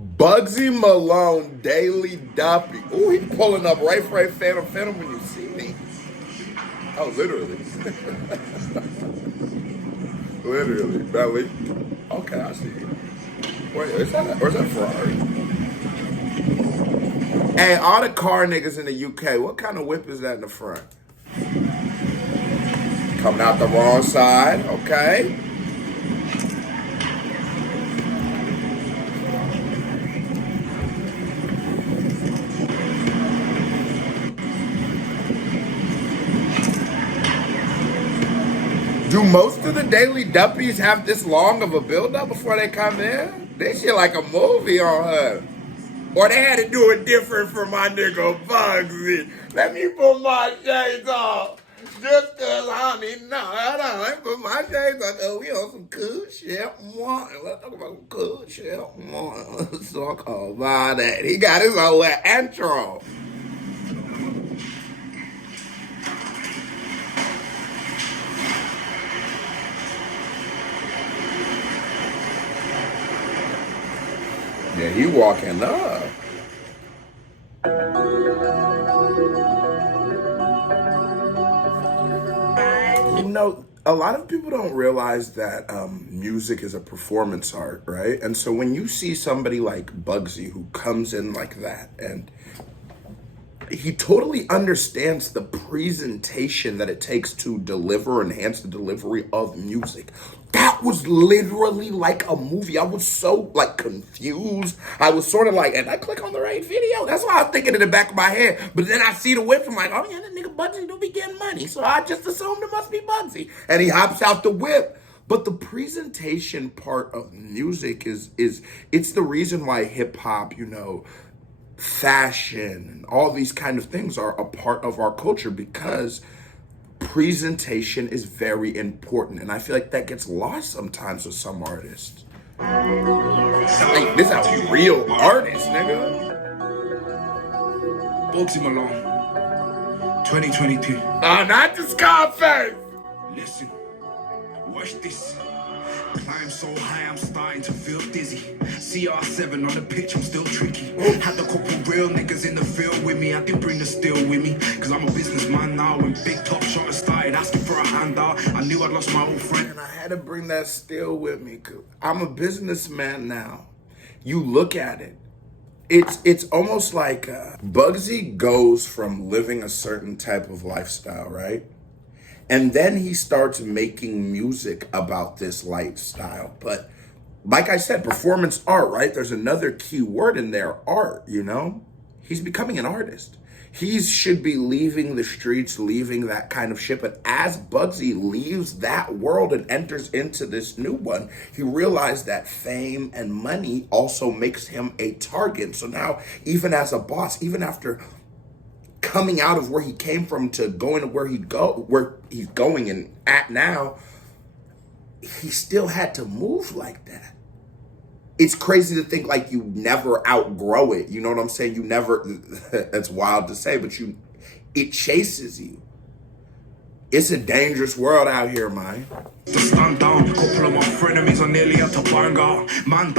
Bugzy Malone, Daily Duppy. Ooh, he pulling up right for a Phantom when you see me. Oh, literally. Literally, belly. Okay, I see you. Wait, or is that Ferrari? Hey, all the car niggas in the UK, what kind of whip is that in the front? Coming out the wrong side, okay. Do most of the Daily Duppies have this long of a build-up before they come in? This shit like a movie on her. Or they had to do it different for my nigga Bugzy. Let me put my shades on. Just cause honey, no, hold on. Let me put my shades on. Oh, we on some cool shit. Let's talk about some cool shit. Let's talk about that. He got his own intro. Yeah, he walking up. You know, a lot of people don't realize that music is a performance art, right? And so when you see somebody like Bugzy who comes in like that and he totally understands the presentation that it takes to deliver, enhance the delivery of music. That was literally like a movie. I was so like confused. I was sort of like, and I click on the right video. That's why I was thinking in the back of my head. But then I see the whip. I'm like, oh yeah, that nigga Bugzy do be getting money. So I just assumed it must be Bugzy. And he hops out the whip. But the presentation part of music is it's the reason why hip hop, you know, fashion and all these kind of things are a part of our culture because presentation is very important, and I feel like that gets lost sometimes with some artists. Like, this is a real artist, nigga. Bugzy Malone, 2022. Not the Scarface. Listen, watch this. Climb so high, I'm starting to feel dizzy. CR7 on the pitch, I'm still tricky. Had a couple real niggas in the field with me. I didn't bring the steel with me, cause I'm a businessman now. When Big Top Shot started asking for a handout, I knew I'd lost my old friend. And I had to bring that steel with me, cause I'm a businessman now. You look at it. It's almost like Bugzy goes from living a certain type of lifestyle, right? And then he starts making music about this lifestyle. But like I said, performance art, right? There's another key word in there, art, you know? He's becoming an artist. He should be leaving the streets, leaving that kind of shit. But as Bugzy leaves that world and enters into this new one, he realized that fame and money also makes him a target. So now, even as a boss, even after coming out of where he came from to going to where he's going and at now, he still had to move like that. It's crazy to think like you never outgrow it. You know what I'm saying? You never, that's wild to say, but it chases you. It's a dangerous world out here, man. Stand down, couple of my frenemies are nearly at the banger. Man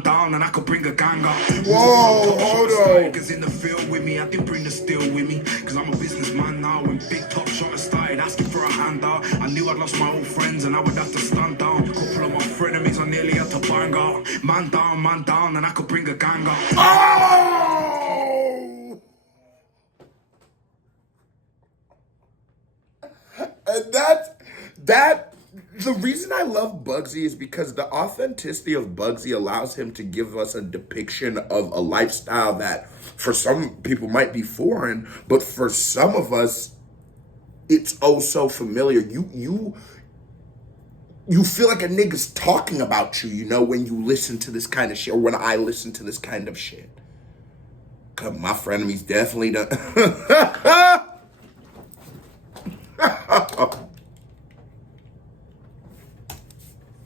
down, and I could bring a gang up. Whoa, hold on. Niggas in the field with me, I didn't bring the steel with me, cause I'm a businessman now. When Big Top Shot started asking for a handout, I knew I'd lost my old friends and I would have to stand down. Couple of my frenemies are nearly at the banger. Man down, and I could bring a gang up. Oh! And the reason I love Bugzy is because the authenticity of Bugzy allows him to give us a depiction of a lifestyle that for some people might be foreign, but for some of us, it's oh so familiar. You feel like a nigga's talking about you, you know, when you listen to this kind of shit, or when I listen to this kind of shit. Cause my frenemies definitely done.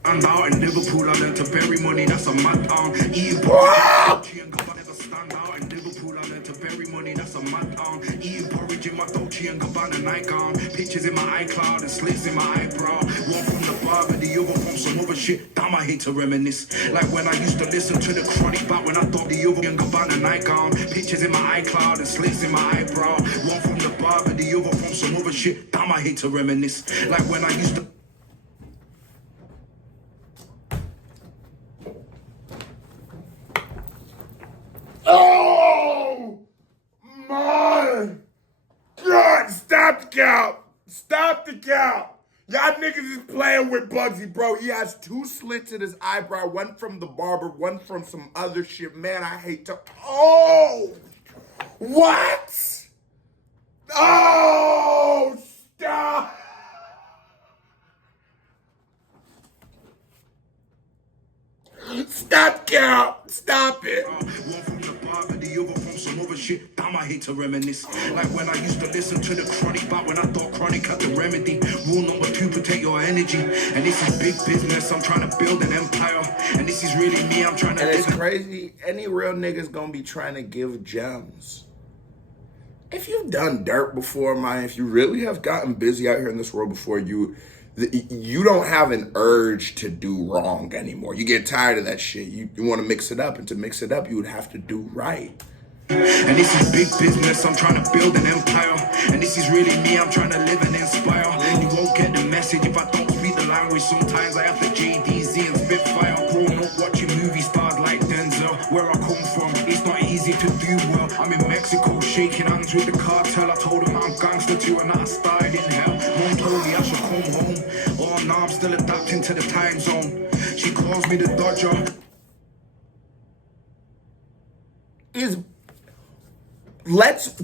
And out in Liverpool, I learned to bury money, that's a mad town. Eating porridge in my never stand out. In Liverpool, I learned to bury money, that's a mad town. Eating porridge in my Dolce and Gabbana nightgown. Pictures in my iCloud and slits in my eyebrow. One from the barber, the other from some other shit. Damn, I hate to reminisce. Like when I used to listen to the chronic back when I thought the other younger band a nightgown. Pictures in my iCloud and slits in my eyebrow. One from the barber, the other from some other shit. Damn, I hate to reminisce. Like when I used to. Oh my God! Stop the count! Stop the count! Y'all niggas is playing with Bugzy, bro. He has 2 slits in his eyebrow, one from the barber, one from some other shit. Man, I hate to. Oh! What? Oh! Stop! Stop, count! Stop it! One from the barber, the other from some other shit. Damn, I hate to reminisce. Like when I used to listen to the chronic back when I thought chronic had the remedy. Rule number 2, protect your energy. And this is big business. I'm trying to build an empire. And this is really me. I'm trying to. And it's crazy. Any real nigga's gonna be trying to give gems. If you've done dirt before, man, if you really have gotten busy out here in this world before, you don't have an urge to do wrong anymore. You get tired of that shit. You want to mix it up, and to mix it up, you would have to do right. And this is big business, I'm trying to build an empire. And this is really me, I'm trying to live and inspire. You won't get the message if I don't speak the language. Sometimes I have to JDZ and Spitfire. Growing up watching movie stars like Denzel. Where I come from, it's not easy to do well. I'm in Mexico shaking hands with the cartel. I told him I'm gangster too and I started in hell. Mom told me I should come home. Oh, now I'm still adapting to the time zone. She calls me the Dodger.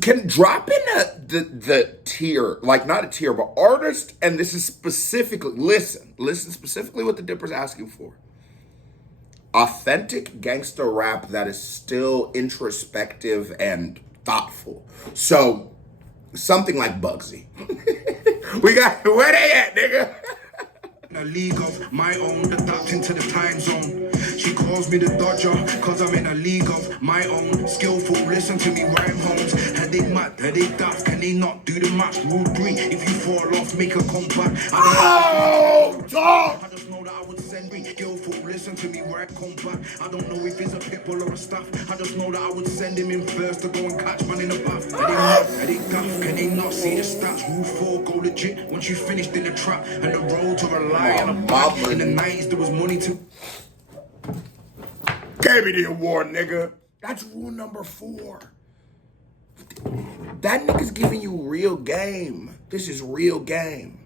Can drop in the tier, like not a tier, but artist, and this is specifically, listen specifically what the Dipper's asking for. Authentic gangster rap that is still introspective and thoughtful. So, something like Bugzy. We got, where they at, nigga? In a league of my own, adapting to the time zone. She calls me the Dodger, cause I'm in a league of my own. Skillful, listen to me, rhyme homes. Are they mad? Are they daft? Can they not do the match? Rule 3, if you fall off, make a comeback. I just know that I would send me. Skillful, listen to me, right comeback. I don't know if it's a pitbull or a staff. I just know that I would send him in first to go and catch man in the bath. Are they mad? Are they daft? Can they not see the stats? Rule 4, go legit. Once you finished in the trap and the road to rely on a bag. In the 90s, there was money to. Gave me the award, nigga. That's rule number 4. That nigga's giving you real game. This is real game.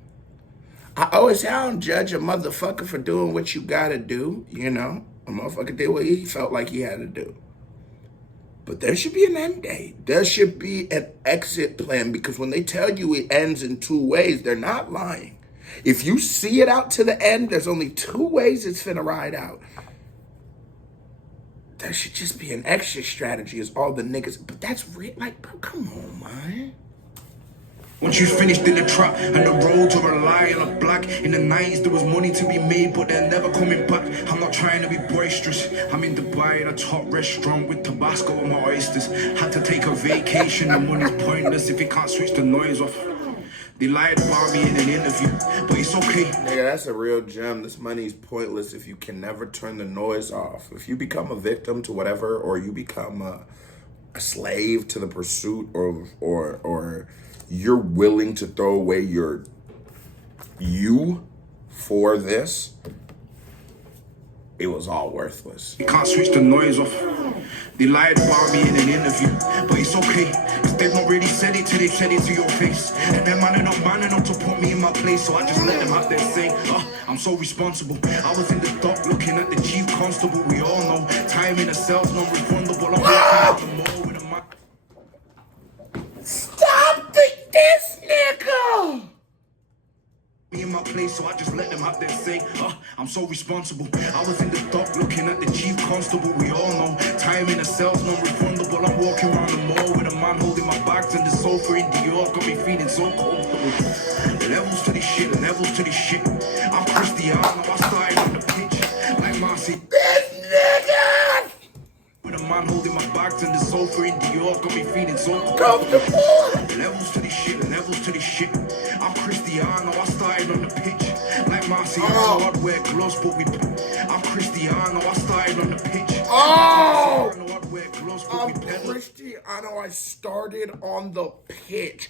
I always say I don't judge a motherfucker for doing what you gotta do, you know? A motherfucker did what he felt like he had to do. But there should be an end date. There should be an exit plan, because when they tell you it ends in 2 ways, they're not lying. If you see it out to the end, there's only 2 ways it's finna ride out. There should just be an exit strategy, is all the niggas. But that's real, like, bro, come on, man. Once you finished in the trap and the road to rely on a black. In the 90s there was money to be made, but they're never coming back. I'm not trying to be boisterous. I'm in Dubai in a top restaurant with Tabasco on my oysters. Had to take a vacation, the money's pointless if you can't switch the noise off. They lied about me in an interview, but it's okay. Nigga, that's a real gem. This money is pointless if you can never turn the noise off. If you become a victim to whatever, or you become a slave to the pursuit of, or you're willing to throw away you for this, it was all worthless. You can't switch the noise off. They lied about me in an interview, but it's okay, cause they've not really said it till they said it to your face. And they're man enough to put me in my place, so I just let them have their say. I'm so responsible. I was in the dock looking at the chief constable. We all know time in a cell's non-refundable. I'm walking out the mall with a Stop this nigga! me in my place, so I just let them have their say. I'm so responsible. I was in the dock looking at the chief constable. We all know time in a cell's non-refundable. I'm walking around the mall with a man holding my bags, and the sofa in Dior got me feeling so comfortable. Levels to this shit, levels to this shit. I'm Cristiano, I started on the pitch like Marcy. This nigga! With a man holding my bags, and the sofa in Dior got me feeling so Comfortable! Levels to this shit, levels to this shit. I'm Cristiano. gloves, but we. I'm Cristiano, I started on the pitch. Oh! I'd wear gloves, but I'm we pedal. Cristiano. I started on the pitch.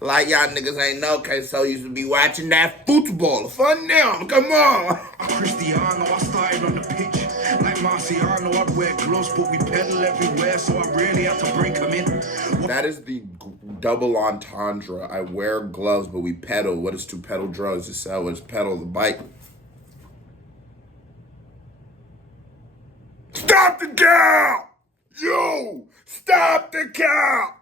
Like y'all niggas ain't know, okay, so used to be watching that football. Fun now, come on. I'm Cristiano, I started on the pitch. Like Marciano, I'd wear gloves, but we pedal everywhere, so I really have to break them in. That is the double entendre. I wear gloves, but we pedal. What is to pedal drugs? To sell is pedal the bike. Stop the cow! Yo! Stop the cow!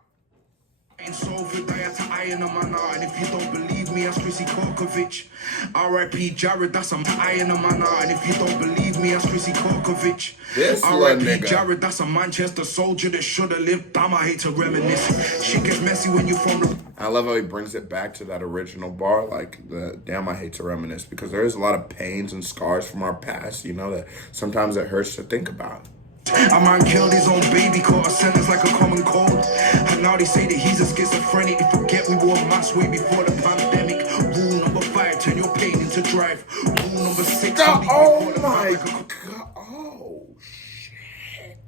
And so if I had to iron on my art, and if you don't believe me, ask Chrissy Korkovich. R.I.P. Jared, that's a iron on my art, and if you don't believe me, ask Chrissy Korkovich. This R.I.P. nigga. Jared, that's a Manchester soldier that should have lived. Damn, I hate to reminisce. Shit gets messy when you from the. I love how he brings it back to that original bar, like the damn I hate to reminisce, because there is a lot of pains and scars from our past, you know, that sometimes it hurts to think about. A man killed his own baby, caught a sentence like a common cold. And now they say that he's a schizophrenic. You forget we wore masks way before the pandemic. Rule number 5, turn your pain into drive. Rule number 6, Oh my god. Oh shit.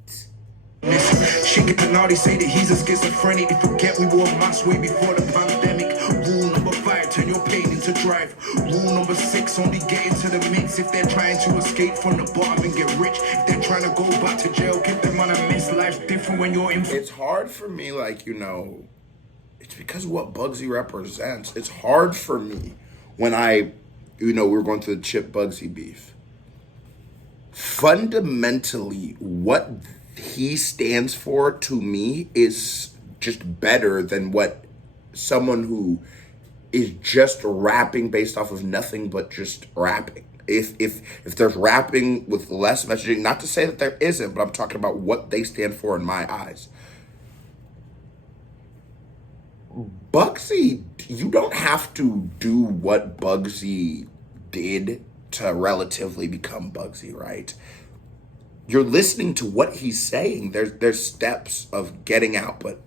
Shit, and now they say that he's a schizophrenic. You forget we wore masks way before the pandemic. Rule number 5, turn your pain into drive. Rule number 6, only get into the mix if they're trying to escape from the bottom and get rich. If they're trying to go back to jail, give them on a miss. Life's different when you're in. It's hard for me, like, you know, it's because of what Bugzy represents. It's hard for me when we were going through the Chip Bugzy beef. Fundamentally, what he stands for to me is just better than what someone who is just rapping based off of nothing but just rapping. If there's rapping with less messaging, not to say that there isn't, but I'm talking about what they stand for in my eyes. Bugzy, you don't have to do what Bugzy did to relatively become Bugzy, right? You're listening to what he's saying. There's steps of getting out, but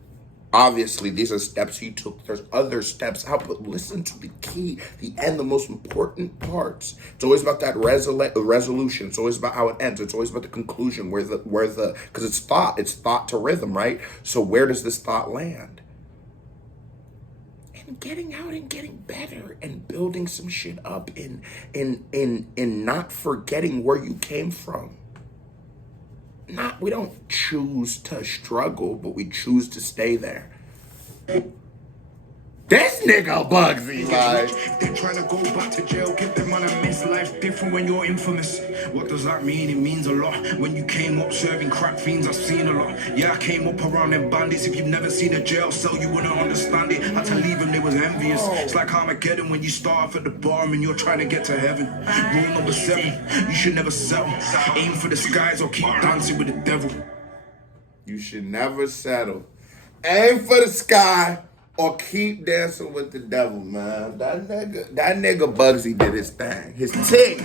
obviously these are steps he took. There's other steps out, but listen to the key, the end, the most important parts. It's always about that resolution. It's always about how it ends. It's always about the conclusion, because it's thought to rhythm, right? So where does this thought land? And getting out and getting better and building some shit up and not forgetting where you came from. We don't choose to struggle, but we choose to stay there. This nigga Bugzy, like. They're trying to go back to jail, give them on a miss. Life's different when you're infamous. What does that mean? It means a lot. When you came up serving crack fiends, I've seen a lot. Yeah, I came up around them bandits. If you've never seen a jail cell, you wouldn't understand it. Had to leave them, they was envious. It's like Armageddon when you start off at the bottom and you're trying to get to heaven. Rule number 7, you should never settle. Aim for the skies or keep dancing with the devil. You should never settle. Aim for the sky or keep dancing with the devil, man. That nigga Bugzy did his thing. His tick.